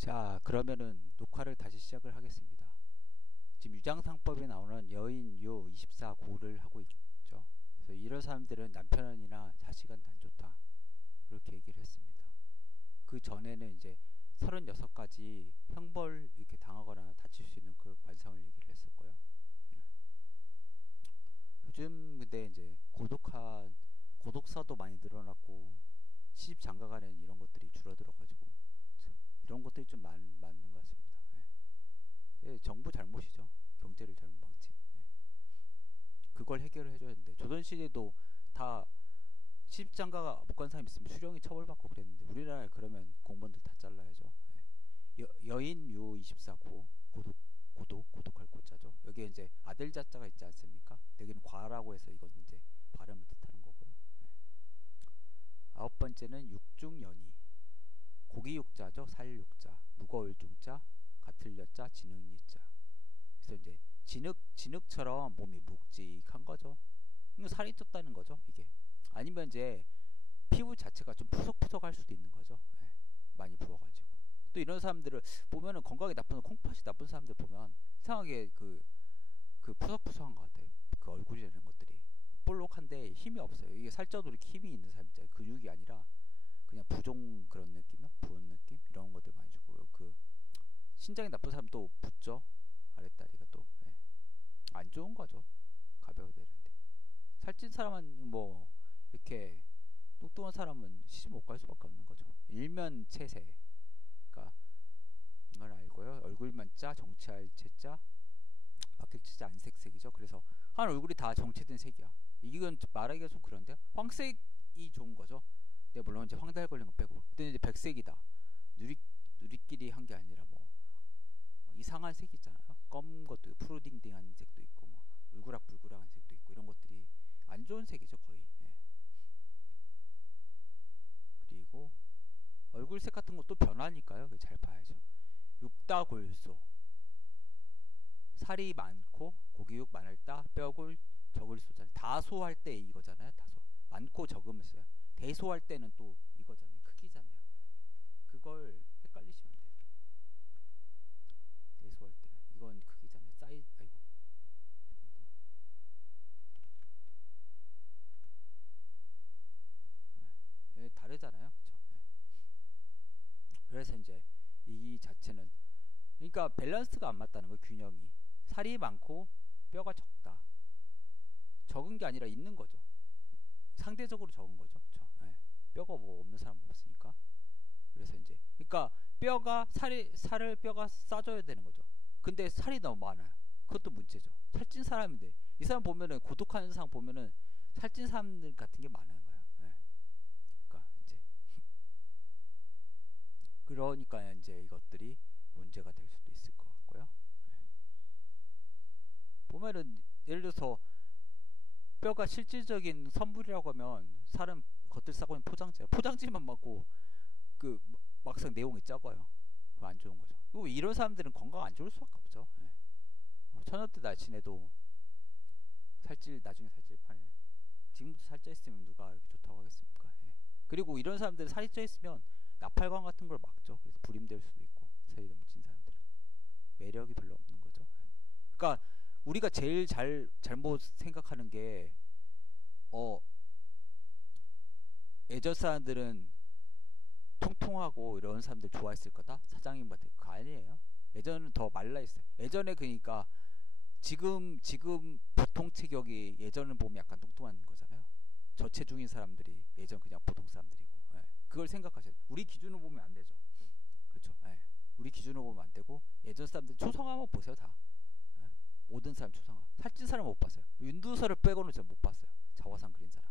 자, 그러면은 녹화를 다시 시작을 하겠습니다. 지금 유장상법에 나오는 여인요 24고를 하고 있죠. 그래서 이런 사람들은 남편이나 자식은 안 좋다. 그렇게 얘기를 했습니다. 그 전에는 이제 36가지 형벌 이렇게 당하거나 다칠 수 있는 그런 관상을 얘기를 했었고요. 요즘 근데 이제 고독사도 많이 늘어났고 시집 장가가는 이런 것들이 줄어들어가지고 이런 것들이 좀 맞는 것 같습니다. 예, 정부 잘못이죠. 경제를 잘못 방친. 예. 그걸 해결을 해줘야 되는데 조선시대도 다 시집장가가 못 간 사람 있으면 수령이 처벌받고 그랬는데 우리나라에 그러면 공무원들 다 잘라야죠. 예. 여인 요 24고 고독할 고자죠. 여기에 이제 아들 자자가 있지 않습니까? 여기는 과라고 해서 이건 이제 발음을 뜻하는 거고요. 예. 아홉 번째는 육중연이 고기육자죠. 살육자 무거울 중자 같을 여자 진흙이자. 그래서 이제 진흙처럼 몸이 묵직한 거죠. 이거 살이 쪘다는 거죠. 이게 아니면 이제 피부 자체가 좀 푸석푸석할 수도 있는 거죠. 예. 많이 부어가지고 또 이런 사람들을 보면은 건강에 나쁜 콩팥이 나쁜 사람들 보면 이상하게 그 푸석푸석한 것 같아요. 그 얼굴이라는 것들이 볼록한데 힘이 없어요. 이게 살쪄도 이렇게 힘이 있는 사람 있잖아요. 근육이 아니라 그냥 부종 그런 느낌이요. 부은 느낌 이런 것들 많이 주고요. 그 신장이 나쁜 사람도 붓죠. 아랫다리가 또 안 좋은 거죠. 가벼워야 되는데 살찐 사람은 뭐 이렇게 뚱뚱한 사람은 시집 못 갈 수밖에 없는 거죠. 일면체세. 그러니까 이걸 알고요. 얼굴만 짜 정치할 채자 박격치자 안색색이죠. 그래서 한 얼굴이 다 정체된 색이야. 이건 말하기가 좀 그런데요. 황색이 좋은 거죠. 근데 물론 이제 황달 걸린 거 빼고. 근데 이제 백색이다. 누리끼리 한 게 아니라 뭐 이상한 색 있잖아요. 검은 것도 푸르딩딩한 색도 있고 뭐 울그락불그락한 색도 있고 이런 것들이 안 좋은 색이죠 거의. 예. 그리고 얼굴색 같은 것도 변하니까요. 잘 봐야죠. 육다골소 살이 많고 고기육 많을다 뼈골 적을 소잖아요. 다소할 때 이거잖아요. 다소 많고 적으면 써요. 대소할 때는 또 이거잖아요. 크기잖아요. 그걸 헷갈리시면 안 돼요. 대소할 때는 이건 크기잖아요. 사이즈 아이고 다르잖아요. 그렇죠? 그래서 이제 이 자체는 그러니까 밸런스가 안 맞다는 거. 균형이 살이 많고 뼈가 적다. 적은 게 아니라 있는 거죠. 상대적으로 적은 거죠. 그렇죠? 뼈가 뭐 없는 사람 없으니까. 그래서 이제 그러니까 뼈가 살을 뼈가 싸줘야 되는 거죠. 근데 살이 너무 많아요. 그것도 문제죠. 살찐 사람인데 이 사람 보면은 고독한 사람 보면은 살찐 사람들 같은 게 많은 거예요. 그러니까 이제 이것들이 문제가 될 수도 있을 것 같고요. 보면은 예를 들어서 뼈가 실질적인 선물이라고 하면 살은 겉을 싸고 있는 포장지만 맞고 그 막상 내용이 적어요. 그거 안 좋은 거죠. 그리고 이런 사람들은 건강 안 좋을 수밖에 없죠. 처녀 때 날씬해도 나중에 살찔 판에 지금부터 살쪄 있으면 누가 이렇게 좋다고 하겠습니까? 그리고 이런 사람들은 살이 쪄 있으면 나팔관 같은 걸 막죠. 그래서 불임될 수도 있고 살이 너무 찐 사람들은 매력이 별로 없는 거죠. 그러니까 우리가 제일 잘못 생각하는 게 예전 사람들은 통통하고 이런 사람들 좋아했을 거다. 사장님한테 그거 아니에요. 예전은 더 말라 있어요. 예전에 그러니까 지금 보통 체격이 예전을 보면 약간 뚱뚱한 거잖아요. 저체중인 사람들이 예전 그냥 보통 사람들이고. 그걸 생각하셔야 돼요. 우리 기준으로 보면 안 되죠. 그렇죠. 우리 기준으로 보면 안 되고 예전 사람들 초성화 한번 보세요 다. 모든 사람 초성화. 살찐 사람 못 봤어요. 윤두서를 빼고는 전 못 봤어요. 자화상 그린 사람.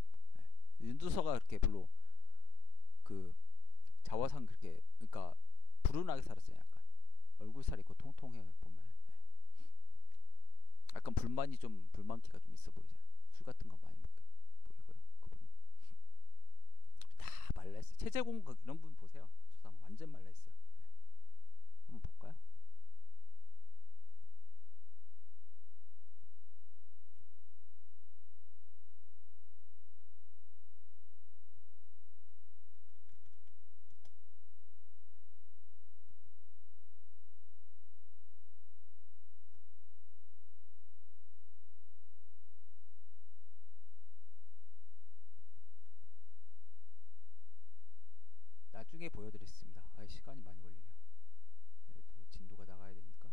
윤두서가 그렇게 별로 그 자화상 그렇게 그러니까 불운하게 살았어요. 약간 얼굴 살이 있고 통통해요 보면. 약간 불만기가 좀 있어 보이잖아요. 술 같은 거 많이 먹게 보이고요. 그분이 다 말라 있어요. 체제공각 이런 분 보세요. 조상 완전 말라 있어요. 한번 볼까요? 나중에 보여드리겠습니다. 시간이 많이 걸리네요. 또 진도가 나가야 되니까.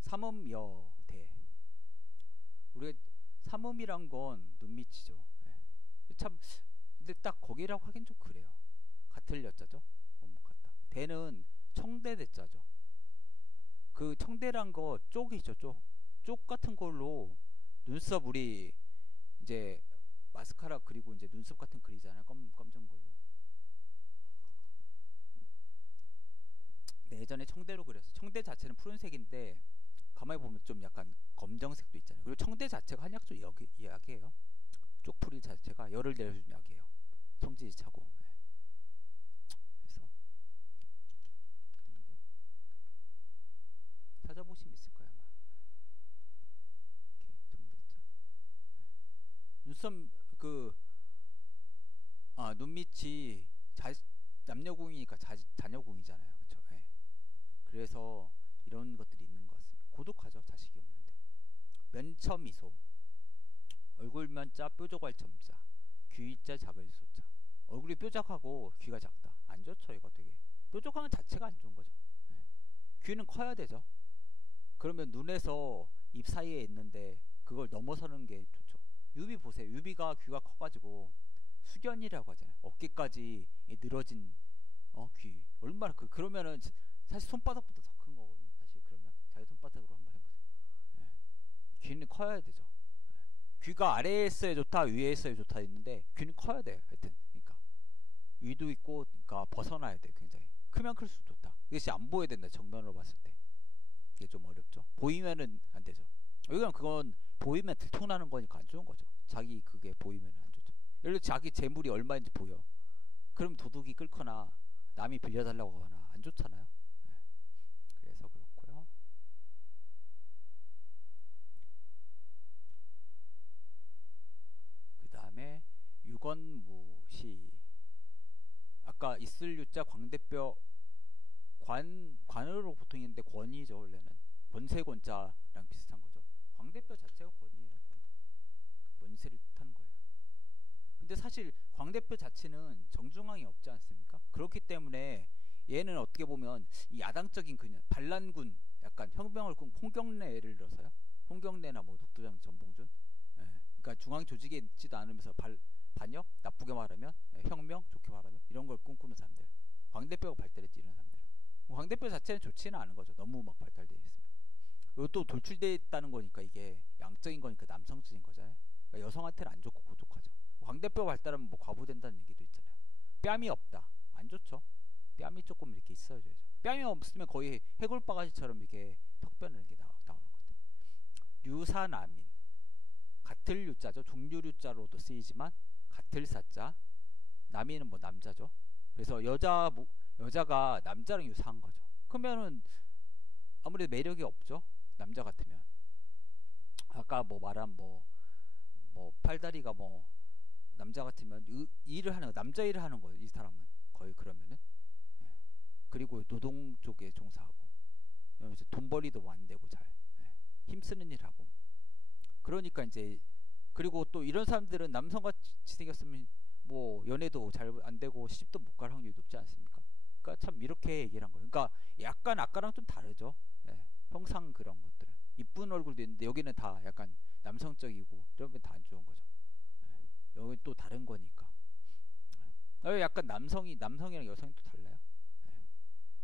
삼음여대. 우리가 삼음이란 건 눈밑이죠. 참 근데 딱 거기라고 하긴 좀 그래요. 같을 여자죠. 같다. 대는 청대 대자죠. 그 청대란 거 쪽이죠. 쪽 같은 걸로 눈썹 우리 이제 마스카라 그리고 이제 눈썹 같은 그리잖아요. 검정 걸로. 네, 예전에 청대로 그렸어. 청대 자체는 푸른색인데 가만히 보면 좀 약간 검정색도 있잖아요. 그리고 청대 자체가 한약적 약이에요. 쪽풀이 자체가 열을 내려주는 약이에요. 청지지 차고. 네. 그래서 찾아보시면 있을 거예요 아마. 이렇게 청대자. 눈썹 눈밑이 남녀공이니까 자녀공이잖아요. 그쵸? 네. 그래서 이런 것들이 있는 것 같습니다. 고독하죠. 자식이 없는데. 면처미소. 얼굴면자 뾰족알첨자. 귀자 작을소자. 얼굴이 뾰족하고 귀가 작다. 안 좋죠. 이거 되게. 뾰족한 것 자체가 안 좋은 거죠. 네. 귀는 커야 되죠. 그러면 눈에서 입 사이에 있는데 그걸 넘어서는 게 좋죠. 유비 보세요. 유비가 귀가 커가지고 수견이라고 하잖아요. 어깨까지 늘어진 귀. 얼마나 그러면은 사실 손바닥보다 더 큰 거거든요. 사실 그러면 자기 손바닥으로 한번 해보세요. 예. 귀는 커야 되죠. 예. 귀가 아래에 있어야 좋다, 위에 있어야 좋다 있는데 귀는 커야 돼요. 하여튼 그러니까 위도 있고, 그러니까 벗어나야 돼. 굉장히 크면 클수록 좋다. 이것이 안 보여야 된다. 정면으로 봤을 때 이게 좀 어렵죠. 보이면은 안 되죠. 왜냐면 그건 보이면 들통나는 거니까 안 좋은 거죠. 자기 그게 보이면 안 좋죠. 예를 들어 자기 재물이 얼마인지 보여. 그럼 도둑이 끌거나 남이 빌려달라고 하거나 안 좋잖아요. 네. 그래서 그렇고요. 그 다음에 유건무시. 아까 있을 유자 광대뼈 관으로 보통 있는데 권이죠. 원래는 권세권자랑 비슷한 거죠. 광대뼈 자체가 권이에요. 권세를 뜻하는 거예요. 근데 사실 광대뼈 자체는 정중앙이 없지 않습니까? 그렇기 때문에 얘는 어떻게 보면 이 야당적인 그냥 반란군, 약간 혁명을 꾼 홍경래 예를 들어서요. 홍경래나 뭐 독도장 전봉준, 그러니까 중앙 조직에 있지도 않으면서 반역, 나쁘게 말하면 혁명, 좋게 말하면 이런 걸 꿈꾸는 사람들. 광대뼈가 발달했지 이런 사람들. 광대뼈 자체는 좋지는 않은 거죠. 너무 막 발달되어 있으면. 그리고 또 돌출되어 있다는 거니까 이게 양적인 거니까 남성적인 거잖아요. 그러니까 여성한테는 안 좋고 고독하죠. 광대뼈 발달하면 뭐 과부된다는 얘기도 있잖아요. 뺨이 없다. 안 좋죠. 뺨이 조금 이렇게 있어야죠. 뺨이 없으면 거의 해골바가지처럼 이렇게 턱뼈는 이렇게 나오는 건데. 류사남인. 같을 유자죠. 종류류자로도 쓰이지만 같을 사자. 남인은 뭐 남자죠. 그래서 여자가 남자랑 유사한 거죠. 그러면은 아무래도 매력이 없죠. 남자 같으면. 아까 뭐 말한 뭐 팔다리가 뭐 남자 같으면 일을 하는 거, 남자 일을 하는 거예요. 이 사람은 거의 그러면은. 예. 그리고 노동 쪽에 종사하고, 그러면서 돈벌이도 안 되고 잘 힘쓰는 일 하고. 그러니까 이제 그리고 또 이런 사람들은 남성같이 생겼으면 뭐 연애도 잘 안 되고 시집도 못 갈 확률이 높지 않습니까? 그러니까 참 이렇게 얘기를 한 거예요. 그러니까 약간 아까랑 좀 다르죠. 예. 형상 그런 것들은 이쁜 얼굴도 있는데 여기는 다 약간 남성적이고 이러면 다 안 좋은 거죠. 예. 여기 또 다른 거니까. 약간 남성이랑 여성이 또 달라요. 예.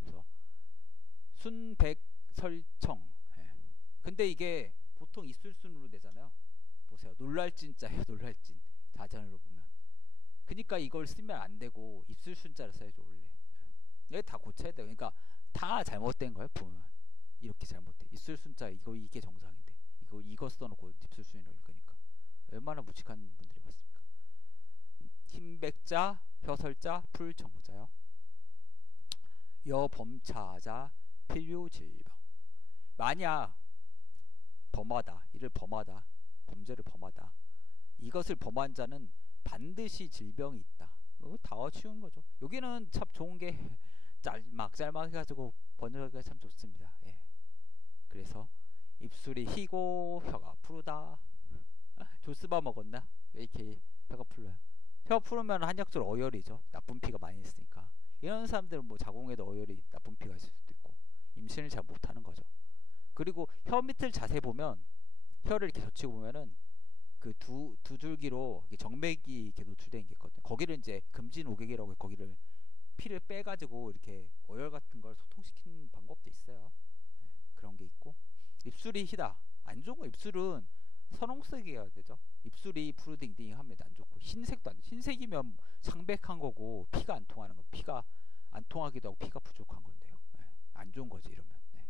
그래서 순백설청. 예. 근데 이게 보통 입술순으로 되잖아요. 보세요. 놀랄진자예요. 놀랄진. 자전으로 보면. 그러니까 이걸 쓰면 안 되고 입술순자를 써야죠. 원래. 이게 다 고쳐야 돼요. 그러니까 다 잘못된 거예요. 보면 이렇게 잘못돼. 입술순자 이게 정상인데 이거 써놓고 입술순이라고 할 거니까 얼마나 무식한 분들이 봤습니까? 흰백자, 혀설자, 풀청자요. 여범차자, 필요질병. 만약 범죄를 범하다. 이것을 범한 자는 반드시 질병이 있다. 다 쉬운 거죠. 여기는 참 좋은 게 짤막 해가지고 번역하기가 참 좋습니다. 예. 그래서 입술이 희고 혀가 푸르다. 조스바 먹었나? 왜 이렇게 혀가 풀려요? 혀 푸르면 한약적으로 어혈이죠. 나쁜 피가 많이 있으니까. 이런 사람들은 뭐 자궁에도 어혈이 나쁜 피가 있을 수도 있고 임신을 잘 못하는 거죠. 그리고 혀 밑을 자세히 보면 혀를 이렇게 젖히고 보면은 그 두 줄기로 이렇게 정맥이 이렇게 노출된 게 있거든요. 거기를 이제 금진오객이라고 해서 거기를 피를 빼가지고 이렇게 어혈 같은 걸 소통시키는 방법도 있어요. 네, 그런 게 있고 입술이 희다. 안 좋은 거 입술은 선홍색이어야 되죠. 입술이 푸르딩딩하면 안 좋고 흰색도 안 좋고 흰색이면 창백한 거고 피가 안 통하는 거 피가 안 통하기도 하고 피가 부족한 건데요. 네, 안 좋은 거지 이러면. 네.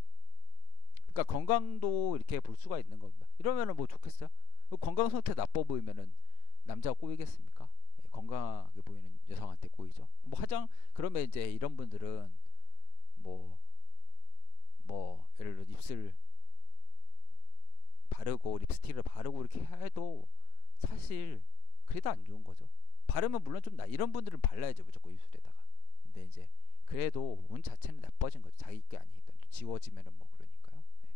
그러니까 건강도 이렇게 볼 수가 있는 겁니다. 이러면은 뭐 좋겠어요? 건강 상태 나빠 보이면은 남자가 꼬이겠습니까? 예, 건강하게 보이는 여성한테 꼬이죠. 뭐 화장 그러면 이제 이런 분들은 뭐 예를 들어 입술 바르고 립스틱을 바르고 이렇게 해도 사실 그래도 안 좋은 거죠. 바르면 물론 좀 이런 분들은 발라야죠 무조건 입술에다가. 근데 이제 그래도 옷 자체는 나빠진 거죠. 자기 게 아니니까 지워지면은 뭐 그러니까요. 네.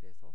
그래서